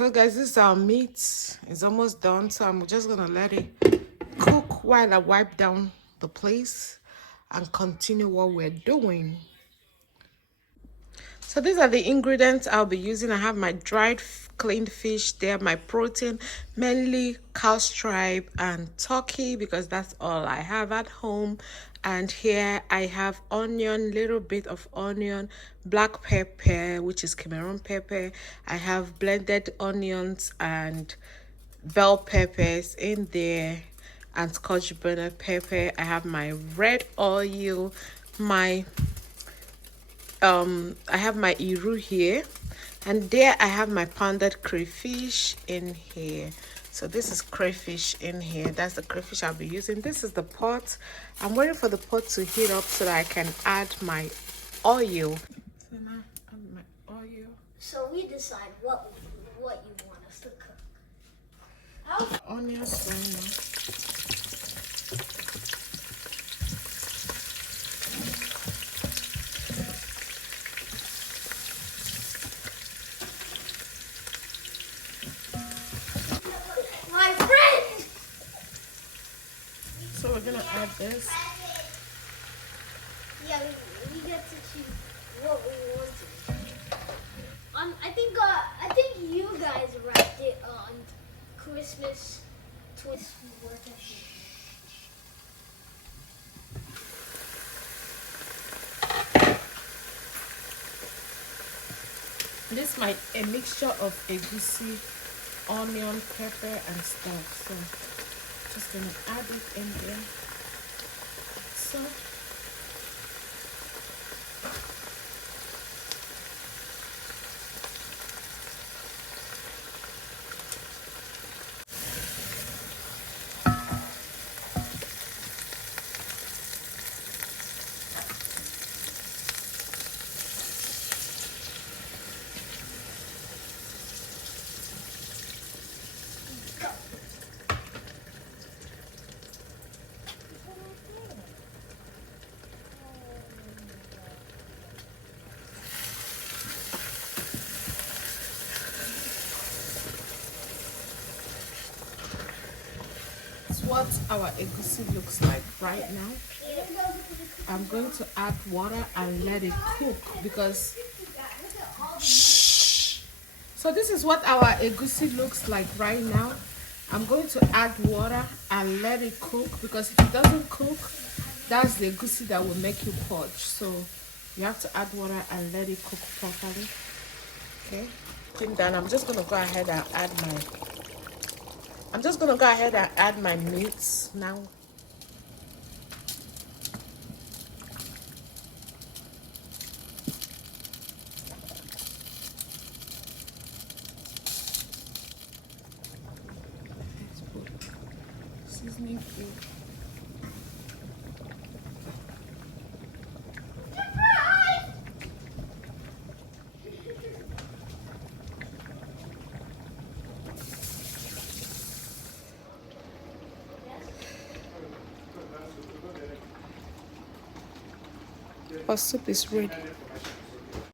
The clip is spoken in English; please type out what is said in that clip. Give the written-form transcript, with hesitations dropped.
So guys, this is our meat. It's almost done, so I'm just gonna let it cook while I wipe down the place and continue what we're doing. So these are the ingredients I'll be using. I have my dried cleaned fish there, my protein, mainly cow stripe and turkey because that's all I have at home. And here I have onion, little bit of onion, black pepper, which is Cameroon pepper. I have blended onions and bell peppers in there and scotch bonnet pepper. I have my red oil, my I have my iru here, and there I have my pounded crayfish in here. So this is crayfish in here. That's the crayfish I'll be using. This is the pot. I'm waiting for the pot to heat up so that I can add my oil. So now add my oil. So we decide what you want us to cook. Onions right now. My friend! So we're gonna add this. Yeah, we get to choose what we want to. I think you guys wrapped it on Christmas twist work. This might a mixture of egusi, onion, pepper, and stuff. So just gonna add it in there. So it's what our egusi looks like right now. I'm going to add water and let it cook because so this is what our egusi looks like right now. I'm going to add water and let it cook because if it doesn't cook, that's the egusi that will make you purge. So you have to add water and let it cook properly. Okay. Then I'm just gonna go ahead and add my meats now. Seasoning food. Our soup is ready.